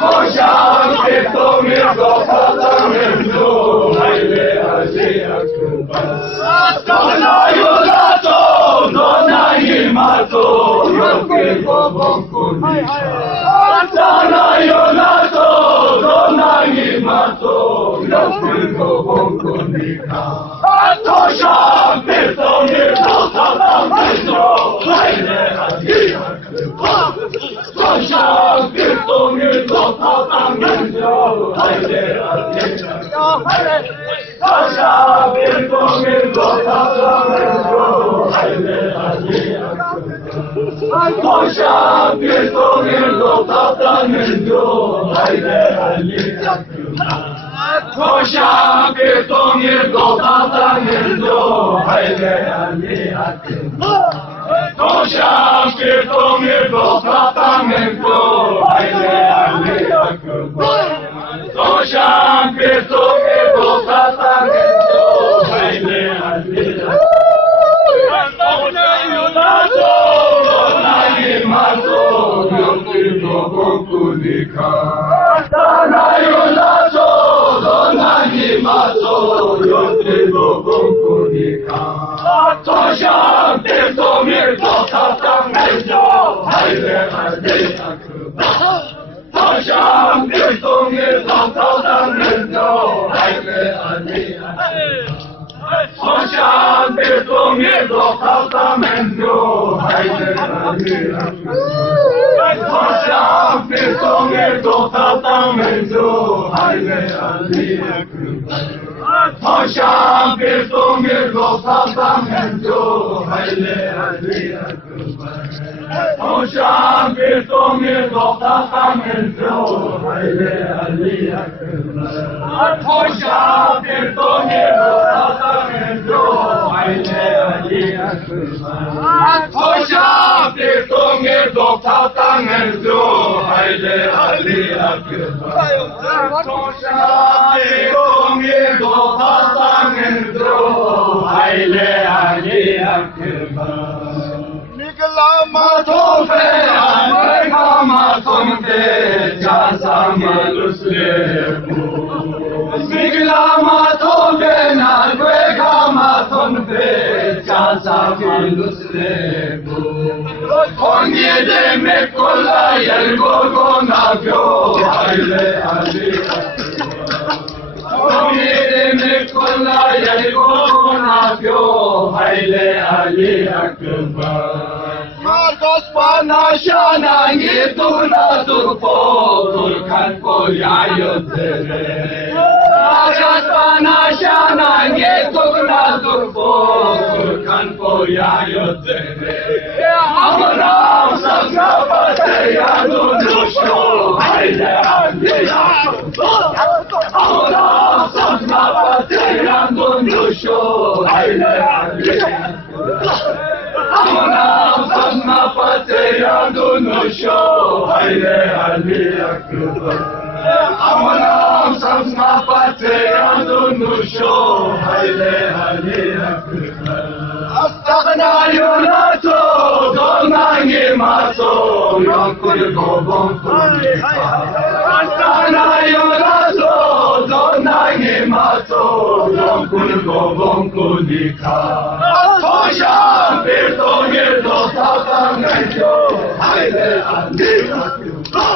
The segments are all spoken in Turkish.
Hoşam 도사당행도 할례하지 않구만 나나요나도 너나이마도 욕기고 봉꾸니까 나나요나도 너나이마도 욕기고 봉꾸니까 도샤 빌동일 도사당행도 할례하지 않구만 도샤 빌동일 도사당행도 할례하지 않구만 도샤 빌동일 도사당행도 할례하지 않구만 도샤 빌동일 도사당행도 할례하지 않구만 도샤 빌동일 도사당행도 할례하지 않구만 도샤 빌동일 도사당행도 할례하지 않구만 도샤 빌동일 도사당행도 할례하지 않구만 나나이마도 욕기고 봉꾸니까 나나요나도 너나이마도 욕기고 봉꾸니까 도샤 빌동일 도사당행도 할례하지 않구만 도샤 빌동일 도사당행도 할례하지 않구만 도샤 빌동일 도사당행도 할례하지 않구만 도샤 빌동일 도사당행도 할례하지 않구만 도샤 빌동일 도사당행도 할례하지 않구만 도샤 빌동일 도사당행도 할례하지 않구만 도샤 빌동일 도사당행도 할례하지 않구만 도샤 빌동일 도사당행도 할례하지 않구만 도샤 빌동일 도사당행도 할례하지 않구만 Nikalama tofe anekama tomte jasama lusleku Nikalama tofe anekama tomte jasama lusleku Onye de kola yelgogo nabyo haile ali Onye de kola yelgogo nabyo haile ali akbar Marcos Panashana Ngituna Turpo Turkan Koyayo Tere Marcos Panashana Ngituna Turpo Turkan Koyayo Tere Amara Sakapa Teyadu Nusho Haile Amara Sakapa Teyadu Nusho Haile Amana Samma Pateyadu Nusho Haile Ali Akbar Amana Samma Pateyadu Nusho Haile Ali Akbar Astaghna Yunato Donangi Mato Yonkul Gobon Astaghna Yunato Donangi Mato Yonkul Gobon Kunika Tosha Birtongir Dosatangenjo Haile Ali Akbar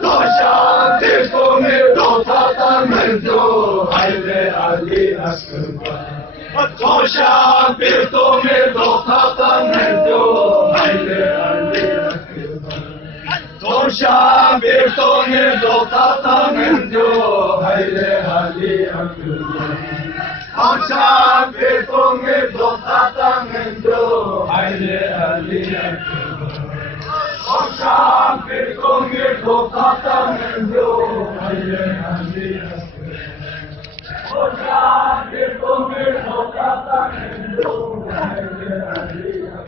Tosha Birtongir Dosatangenjo Haile Ali Akbar Tosha Birtongir Dosatangenjo Haile Ali Akbar Tosha Birtongir Dosatangenjo Haile Ali Akbar Tosha Birtongir Dosatangenjo Haile Ali Akbar Tosha Birtongir Dosatangenjo Haile Ali Akbar Tosha Birtongir Dosatangenjo Haile Ali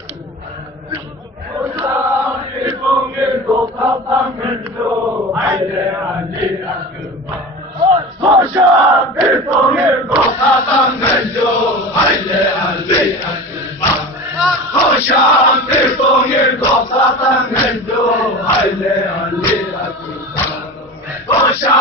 Tosha Birtongir Dosatangenjo Haile Ali Tosha Birtongir Dosatangenjo Haile Ali Tosha Birtongir Dosatangenjo Haile Ali Tosha